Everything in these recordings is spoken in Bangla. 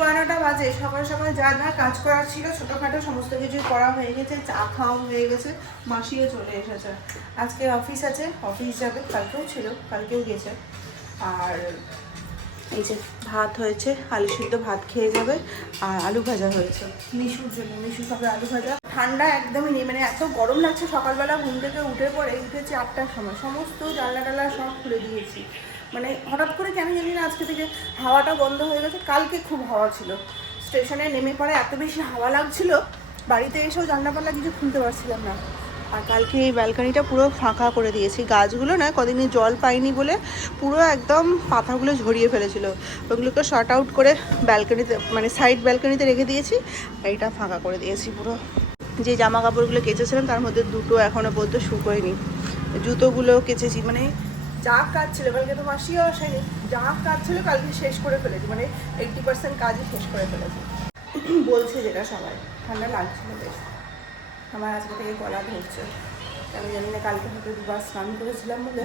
9:15 বাজে। সকাল সকাল যা যা কাজ করার ছিল ছোটোখাটো সমস্ত কিছুই করা হয়ে গেছে, চা খাওয়া হয়ে গেছে, মাসিও চলে এসেছে। আজকে অফিস আছে, অফিস যাবে, কালকেও ছিল, কালকেও গেছে। আর এই যে ভাত হয়েছে, আলু সিদ্ধ ভাত খেয়ে যাবে, আর আলু ভাজা হয়েছে মিশুর জন্য, মিশু খাবে আলু ভাজা। ঠান্ডা একদমই নেই, মানে এত গরম লাগছে। সকালবেলা ঘুম থেকে উঠে পরে উঠেছি 8টার সময়, সমস্ত জানলা টালা সব খুলে দিয়েছি। মানে হঠাৎ করে কেন জানি না আজকে থেকে হাওয়াটা বন্ধ হয়ে গেছে। কালকে খুব হাওয়া ছিল, স্টেশনে নেমে পড়ে এত বেশি হাওয়া লাগছিল, বাড়িতে এসেও জানলা পাল্লা কিছু খুলতে পারছিলাম না। আর কালকে এই ব্যালকনিটা পুরো ফাঁকা করে দিয়েছি। গাছগুলো না কদিনই জল পাইনি বলে পুরো একদম পাতাগুলো ঝরিয়ে ফেলেছিল, ওগুলোকে শর্ট আউট করে ব্যালকনিতে মানে সাইড ব্যালকনিতে রেখে দিয়েছি। এইটা ফাঁকা করে দিয়েছি পুরো। যে জামা কাপড়গুলো কেচেছিলাম তার মধ্যে দুটো এখনও পর্যন্ত শুকোয়নি, জুতোগুলো কেচেছি। মানে যা কাজ ছিল, কালকে তো মাসিও আসেনি, যা কাজ ছিল কালকে শেষ করে ফেলেছি, মানে 80% কাজই শেষ করে ফেলেছি। বলছে যেটা সবাই, ঠান্ডা লাগছিল বেশ। আমার আজকে থেকে গলা ধরছে, আমি জানি না, কালকে হয়তো 2বার স্নান করেছিলাম বলে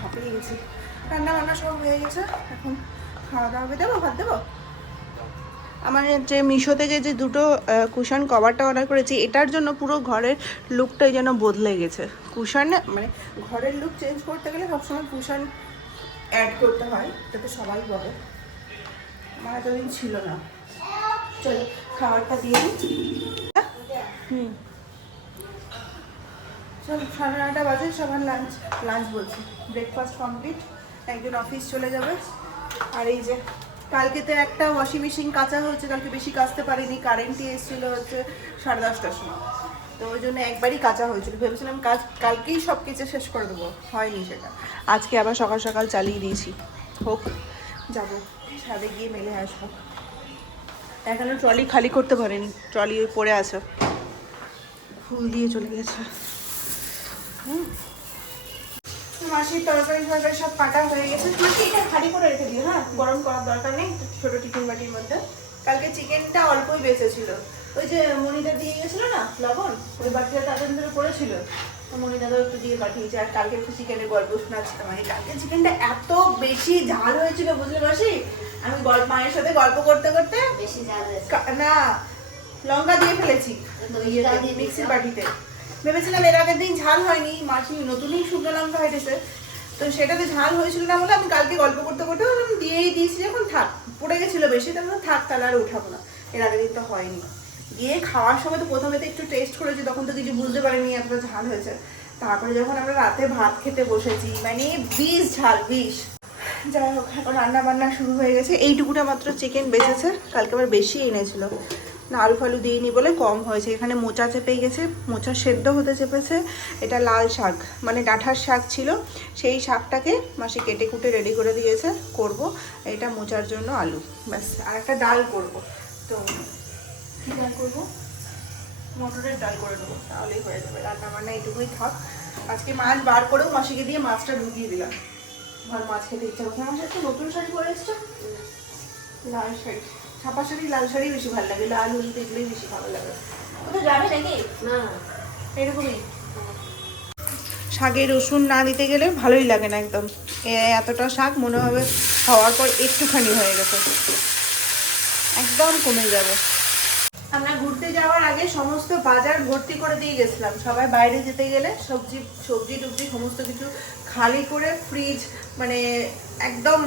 হাঁপিয়ে গেছি। রান্না বান্না সব হয়ে গেছে, এখন খাওয়া দাওয়া দেবো, ভাত দেবো। আমার যে মিশো থেকে যে দুটো কুশন কভারটা অর্ডার করেছি, এটার জন্য পুরো ঘরের লুকটাই যেন বদলে গেছে। কুশন মানে ঘরের লুক চেঞ্জ করতে গেলে সবসময় কুশন অ্যাড করতে হয়, এটা তো সবাই বলে, আমার এতদিন ছিল না। চলো খাবারটা দিয়ে দিই। চলো 9:30 বাজে, সবার লাঞ্চ বলছি, ব্রেকফাস্ট কমপ্লিট। একজন অফিস চলে যাবে। আর এই যে কালকে তো একটা ওয়াশিং মেশিন কাচা হয়েছে, কালকে বেশি কাচতে পারিনি, কারেন্টই এসেছিলো হচ্ছে 10:30টার সময়, তো ওই জন্য একবারই কাচা হয়েছিল। ভেবেছিলাম কালকেই সব কিছু শেষ করে দেবো, হয়নি সেটা। আজকে আবার সকাল সকাল চালিয়ে দিয়েছি, হোক, যাবো ছাদে গিয়ে মেলে আসবো। এখনো ট্রলি খালি করতে পারিনি, ট্রলি ওই পড়ে আছে, ফুল দিয়ে চলে গেছে। মাসির তরকারি ফরকারি সব কাটা হয়ে গেছে। মাসি এটা খালি করে রেখে দিও, হ্যাঁ, গরম করার দরকার নেই, ছোটো টিফিন বাটির মধ্যে। কালকে চিকেনটা অল্পই বেঁচেছিল, ওই যে মনিদা দিয়ে গেছিলো না লবণ, ওই বাটিটা তাদের ধরে পড়েছিল, মনিদাও একটু দিয়ে পাঠিয়েছে। আর কালকে একটু চিকেনের গল্প শোনাচ্ছিলাম, মানে কালকে চিকেনটা এত বেশি ঝাল হয়েছিল, বুঝলে মাসি, আমি মায়ের সাথে গল্প করতে করতে বেশি ঝাল না লঙ্কা দিয়ে ফেলেছি মিক্সির বাটিতে। ভেবেছিলাম এর আগের দিন ঝাল হয়নি, মাসি নতুনই শুকনো লঙ্কা হেঁটেছে, তো সেটাতে ঝাল হয়েছিল না বলে আমি কালকে গল্প করতে করতে দিয়েই দিয়েছি, যখন থাক পড়ে গেছিলো বেশি, তখন থাক তাহলে আর উঠাবো না। এর আগের দিন তো হয়নি। গিয়ে খাওয়ার সময় তো প্রথমে তো একটু টেস্ট করেছি, তখন তো কিছু বুঝতে পারিনি এতটা ঝাল হয়েছে। তারপরে যখন আমরা রাতে ভাত খেতে বসেছি, মানে বিষ ঝাল, বিষ। যাই হোক, এখন রান্না বান্না শুরু হয়ে গেছে। এইটুকুটা মাত্র চিকেন বেঁচেছে, কালকে আবার বেশি এনেছিল না, আলু ফালু দিইনি বলে কম হয়েছে। এখানে মোচা চেপে গেছে, মোচা সেদ্ধ হতে চেপেছে। এটা লাল শাক, মানে ডাঁঠার শাক ছিল, সেই শাকটাকে মাসি কেটে কুটে রেডি করে দিয়েছে, করব। এটা মোচার জন্য আলু, ব্যাস। আর একটা ডাল করব, তো কী ডাল করবো, মটরের ডাল করে দেবো, তাহলেই হয়ে যাবে। রান্না বান্না এইটুকুই থাক। আজকে মাছ বার করেও মাসিকে দিয়ে মাছটা ঢুকিয়ে দিলাম, আমার মাছ খেতে ইচ্ছা করছে। আমার সাথে নতুন শাড়ি পরে এসছে, লাল শাড়ি, ছাপা শাড়ি, লাল শাড়ি বেশি ভালো লাগে, লাল হলুদ দেখলেই বেশি ভালো লাগে। কোথাও যাবে নাকি না, এরকমই। শাকে রসুন না দিতে গেলে ভালোই লাগে না একদম, এতটা শাক মনে হবে খাওয়ার পর একটুখানি হয়ে গেছে, একদম কমে যাবে। আমরা ঘুরতে যাওয়ার আগে সমস্ত বাজার ভর্তি করে দিয়ে গেছিলাম, সবাই বাইরে যেতে গেলে সবজি টবজি সমস্ত কিছু খালি করে ফ্রিজ মানে একদম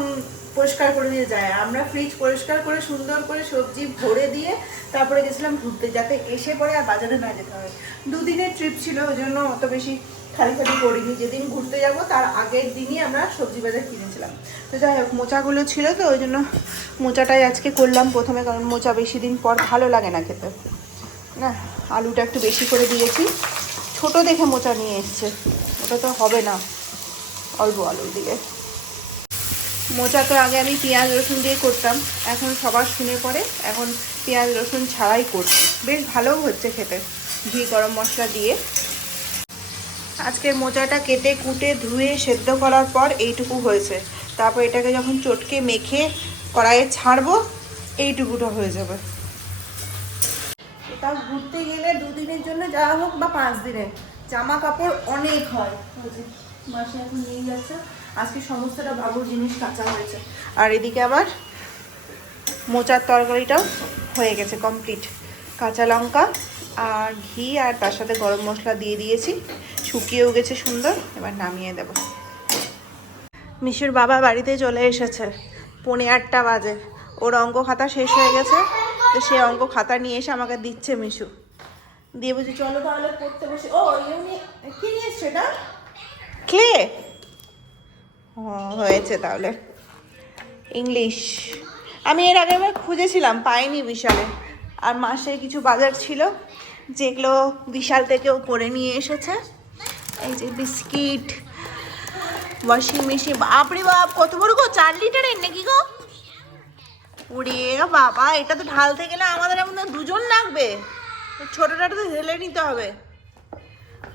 পরিষ্কার করে দিয়ে যায়। আমরা ফ্রিজ পরিষ্কার করে সুন্দর করে সবজি ভরে দিয়ে তারপরে গেছিলাম ঘুরতে, যাতে এসে পরে আর বাজারে না যেতে হয়। 2 দিনের ট্রিপ ছিল, ওই জন্য অত বেশি খালি করিনি। যেদিন ঘুরতে যাব তার আগের দিনই আমরা সবজি বাজার কিনেছিলাম। তো যাই হোক, মোচাগুলো ছিল তো ওই জন্য মোচাটাই আজকে করলাম প্রথমে, কারণ মোচা বেশি দিন পর ভালো লাগে না খেতে না। আলুটা একটু বেশি করে দিয়েছি, ছোট দেখে মোচা নিয়ে এসছে, ওটা তো হবে না অল্প আলু দিয়ে। মোচা তো আগে আমি পেঁয়াজ রসুন দিয়ে করতাম, এখন সবার শুনে পরে এখন পেঁয়াজ রসুন ছাড়াই করছি, বেশ ভালোও হচ্ছে খেতে, ঘি গরম মশলা দিয়ে। আজকের মোচাটা কেটে কুটে ধুয়ে সেদ্ধ করার পর এইটুকু হয়েছে, তারপর এটাকে যখন চটকে মেখে কড়াইয়ে ছাড়বো এইটুকুটা হয়ে যাবে। এটা ঘুরতে গেলে 2 দিনের জন্য যাওয়া হোক বা 5 দিনের, জামা কাপড় অনেক হয়। মাসি এখন নিয়ে যাচ্ছে, আজকে সমস্তটা বাবুর জিনিস কাঁচা হয়েছে। আর এদিকে আবার মোচার তরকারিটাও হয়ে গেছে কমপ্লিট। কাঁচা লঙ্কা আর ঘি আর তার সাথে গরম মশলা দিয়ে দিয়েছি, শুকিয়েও গেছে সুন্দর। এবার নামিয়ে দেব। মিশুর বাবা বাড়িতে চলে এসেছে, 8:45 বাজে। ওর অঙ্ক খাতা শেষ হয়ে গেছে, তো সে অঙ্ক খাতা নিয়ে এসে আমাকে দিচ্ছে মিশু। দিয়ে বুঝি চলো তাহলে পড়তে বসে। ও কি নিয়ে এসছে এটা? ক্লে। হয়েছে তাহলে ইংলিশ। আমি এর আগেবার খুঁজেছিলাম, পাইনি বিশালে। আর মাসের কিছু বাজার ছিল যেগুলো বিশাল থেকেও করে নিয়ে এসেছে। এই যে বিস্কিট, ওয়াশিং মেশিন। বাপরে বাপ, কত বড় গো, 4 লিটারের নাকি গো? ওরে বাবা, এটা তো ঢালতে গেলে আমাদের এমন 2 জন লাগবে। ছোটটা তো ঢেলে নিতে হবে।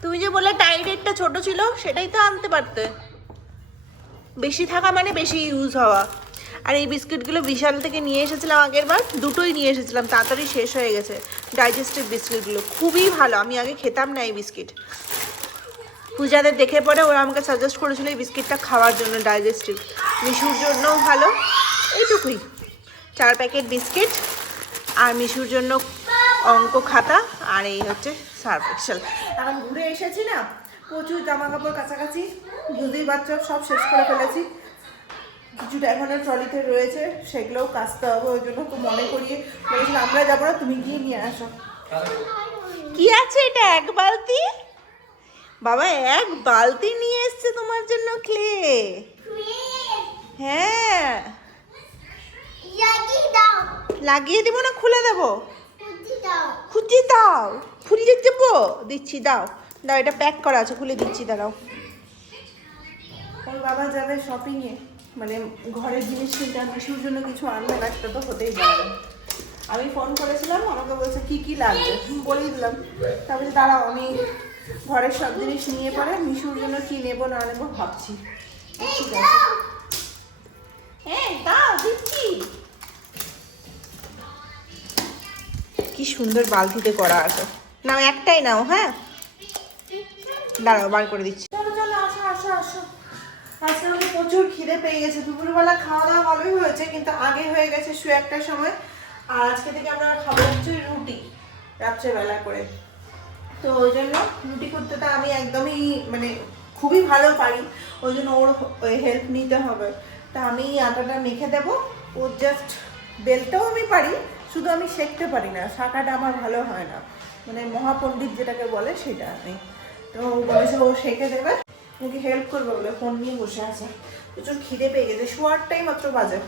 তুমি যে বললে টাইডেরটা ছোট ছিল, সেটাই তো আনতে পারতে। বেশি থাকা মানে বেশি ইউজ হওয়া। আর এই বিস্কিটগুলো বিশাল থেকে নিয়ে এসেছিলাম আগের বার, 2টোই নিয়ে এসেছিলাম, তাড়াতাড়ি শেষ হয়ে গেছে। ডাইজেস্টিভ বিস্কিটগুলো খুবই ভালো, আমি আগে খেতাম না এই বিস্কিট। পূজাদের দেখে পরে ওরা আমাকে সাজেস্ট করেছিল এই বিস্কিটটা খাওয়ার জন্য, ডাইজেস্টিভ। মিশুর জন্যও ভালো। এইটুকুই 4 প্যাকেট বিস্কিট, আর মিশুর জন্য অঙ্ক খাতা, আর এই হচ্ছে সার্ফ এক্সেল। এখন ঘুরে এসেছি না, প্রচুর জামা কাপড় কাছাকাছি, বুঝতেই পারছো সব শেষ করে ফেলেছি। কিছুটা এখনো ট্রলিতে রয়েছে, সেগুলোও কাচতে হবে। ওই জন্য তো মনে করিয়ে বলেছিলাম আমরা যাবো না, তুমি গিয়ে নিয়ে আসো। কি আছে এটা? 1 বালতি? বাবা 1 বালতি নিয়ে এসছে তোমার জন্য ক্লে। হ্যাঁ, লাগিয়ে দেবো না খুলে দেবো? খুঁজে দাও, খুলে দেবো, দিচ্ছি, দাও দাও, এটা প্যাক করা আছে, খুলে দিচ্ছি, দাঁড়াও। ওর বাবা যাবে শপিংয়ে, মানে ঘরের জিনিস কিনতে। মিশুর জন্য কিছু আনবে না, সেটা তো হতেই পারে। আমি ফোন করেছিলাম, আমাকে বলছে কি কি লাগবে, বলেই দিলাম। তারপরে দাঁড়াও, আমি ঘরের সব জিনিস নিয়ে পরে মিশুর জন্য কি নেবো না নেবো ভাবছি। ঠিক আছে, হ্যাঁ দাও, দিচ্ছি। কি সুন্দর বালতিতে করা আছে। নাও, একটাই নাও। হ্যাঁ দাঁড়াও, বার করে দিচ্ছি। চলো চলো, আসো আসো আসো। আজকে আমাকে প্রচুর খিদে পেয়ে গেছে। দুপুরবেলা খাওয়া দাওয়া ভালোই হয়েছে, কিন্তু আগে হয়ে গেছে 1টার সময়। আর আজকে থেকে আমরা খাবো হচ্ছে রুটি রাত্রেবেলা করে। তো ওই জন্য রুটি করতে তো আমি একদমই মানে খুবই ভালো পারি, ওই জন্য ওর হেল্প নিতে হবে। তা আমি আটাটা মেখে দেবো, ওর জাস্ট বেলটাও আমি পারি, শুধু আমি সেঁকতে পারি না, শাঁকাটা আমার ভালো হয় না, মানে মহাপণ্ডিত যেটাকে বলে সেটা আমি। তো ও বলেছে ও সেঁকে দেবে, ওকে হেল্প করবে বলে ফোন নিয়ে বসে আছে। প্রচুর খিদে পেয়ে গেছে, 1:15 মাত্র বাজে।